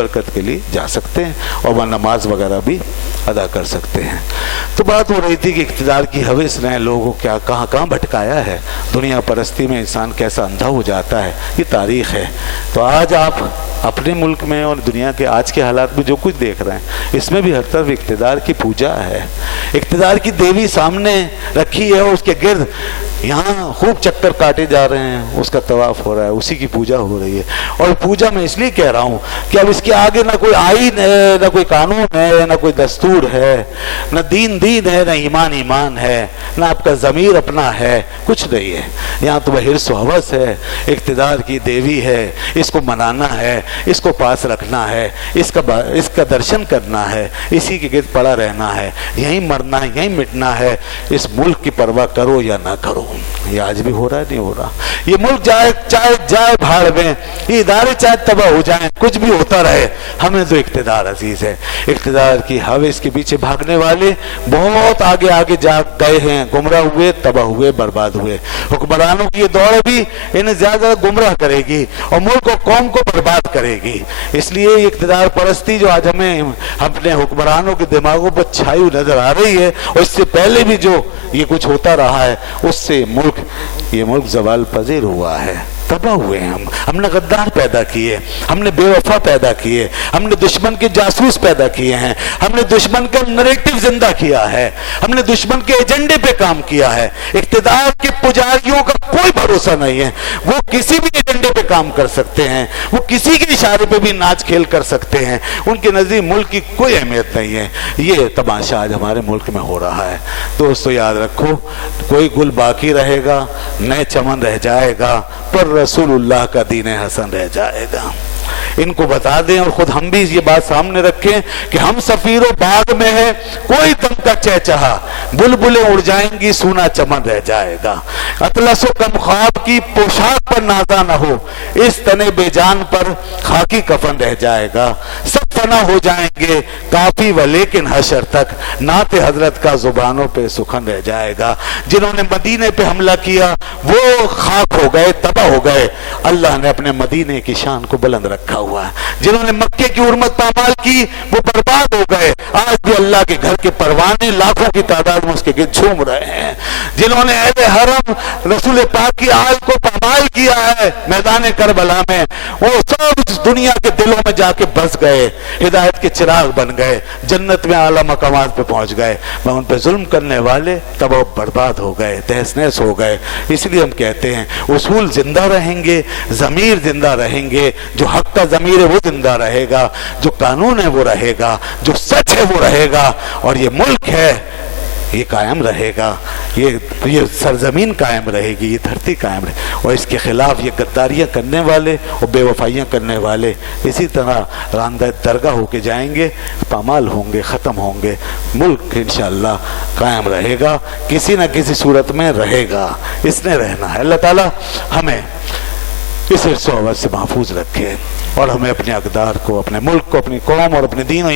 برکت کے لیے جا سکتے ہیں اور وہ نماز وغیرہ بھی ادا کر سکتے ہیں۔ تو بات ہو رہی تھی کہ اقتدار کی ہوس نے لوگوں کو کہاں بھٹکایا ہے، دنیا پرستی میں انسان کیسا اندھا ہو جاتا ہے، یہ تاریخ ہے۔ تو آج آپ اپنے ملک میں اور دنیا کے آج کے حالات میں جو کچھ دیکھ رہے ہیں، اس میں بھی ہر طرف اقتدار کی پوجا ہے، اقتدار کی دیوی سامنے رکھی ہے اور اس کے گرد یہاں خوب چکر کاٹے جا رہے ہیں، اس کا طواف ہو رہا ہے، اسی کی پوجا ہو رہی ہے۔ اور پوجا میں اس لیے کہہ رہا ہوں کہ اب اس کے آگے نہ کوئی آئین ہے، نہ کوئی قانون ہے، نہ کوئی دستور ہے، نہ دین ہے، نہ ایمان ہے، نہ آپ کا ضمیر اپنا ہے، کچھ نہیں ہے۔ یہاں تو وہ حرص و ہوس ہے، اقتدار کی دیوی ہے، اس کو منانا ہے، اس کو پاس رکھنا ہے، اس کا درشن کرنا ہے، اسی کے گرد پڑا رہنا ہے، یہیں مرنا ہے، یہیں مٹنا ہے، اس ملک کی پرواہ کرو یا نہ کرو۔ یہ آج بھی ہو رہا ہے، نہیں ہو رہا؟ یہ ملک چاہے جائے بھاڑ میں، یہ ادارے چاہے تباہ ہو جائیں، کچھ بھی ہوتا رہے، ہمیں تو اقتدار عزیز ہے۔ اقتدار کی ہوس کے پیچھے بھاگنے والے بہت آگے جا گئے ہیں، گمراہ ہوئے، تباہ ہوئے، برباد ہوئے۔ حکمرانوں کی یہ دوڑ بھی انہیں زیادہ گمراہ کرے گی اور ملک و قوم کو برباد کرے گی۔ اس لیے یہ اقتدار پرستی جو آج ہمیں اپنے حکمرانوں کے دماغوں پر چھائی ہوئی نظر آ رہی ہے، اور اس سے پہلے بھی جو یہ کچھ ہوتا رہا ہے، اس سے یہ ملک زوال پذیر ہوا ہے، تباہ ہوئے ہیں۔ ہم نے غدار پیدا کیے، ہم نے بے وفا پیدا کیے، ہم نے دشمن کے جاسوس پیدا کیے ہیں، ہم نے دشمن کا نریٹو زندہ کیا ہے، ہم نے دشمن کے ایجنڈے پہ کام کیا ہے۔ اقتدار کے پجاریوں کا کوئی بھروسہ نہیں ہے، وہ کسی بھی ایجنڈے پہ کام کر سکتے ہیں، وہ کسی کے اشارے پہ بھی ناچ کھیل کر سکتے ہیں، ان کے نزدیک ملک کی کوئی اہمیت نہیں ہے۔ یہ تماشا آج ہمارے ملک میں ہو رہا ہے۔ دوستو یاد رکھو، کوئی گل باقی رہے گا، نئے چمن رہ جائے گا، پر رسول اللہ کا دین حسن رہ جائے گا۔ ان کو بتا دیں اور خود ہم بھی یہ بات سامنے رکھیں کہ ہم سفیر و باغ میں ہیں، کوئی دم کا چہچہا، بلبلیں اڑ جائیں گی، سونا چمن رہ جائے گا۔ اطلس و کم خواب کی پوشاک پر نازا نہ ہو، اس تنے بے جان پر خاکی کفن رہ جائے گا۔ سب فنا ہو جائیں گے کافی و لیکن حشر تک نعت حضرت کا زبانوں پہ سخن رہ جائے گا۔ جنہوں نے مدینے پہ حملہ کیا وہ خاک ہو گئے، تباہ ہو گئے۔ اللہ نے اپنے مدینے کی شان کو بلند رکھا ہوا ہے۔ جنہوں نے مکے کی حرمت پامال کی وہ برباد ہو گئے۔ آج بھی اللہ کے گھر کے پروانے لاکھوں کی تعداد میں اس کے گرد جھوم رہے ہیں۔ جنہوں نے اہل حرم رسول پاک کی آل کو پامال کیا ہے میدان کربلا میں، وہ سب اس دنیا کے دلوں میں جا کے بس گئے، ہدایت کے چراغ بن گئے، جنت میں اعلیٰ مقامات پہ پہنچ گئے۔ میں ان پہ ظلم کرنے والے تباہ برباد ہو گئے، تہس نہس ہو گئے۔ اس لیے ہم کہتے ہیں اصول زندہ رہیں گے، ضمیر زندہ رہیں گے، جو حق کا ضمیر ہے وہ زندہ رہے گا، جو قانون ہے وہ رہے گا، جو سچ ہے وہ رہے گا، اور یہ ملک ہے یہ قائم رہے گا، یہ سرزمین قائم رہے گی، یہ دھرتی قائم رہے گی۔ اور اس کے خلاف یہ غداریاں کرنے والے اور بے وفائیاں کرنے والے اسی طرح راندہ درگاہ ہو کے جائیں گے، پامال ہوں گے، ختم ہوں گے۔ ملک انشاءاللہ قائم رہے گا، کسی نہ کسی صورت میں رہے گا، اس نے رہنا ہے۔ اللہ تعالیٰ ہمیں اس حرص و ہوس سے محفوظ رکھے اور ہمیں اپنے اقدار کو، اپنے ملک کو، اپنی قوم اور اپنے دین و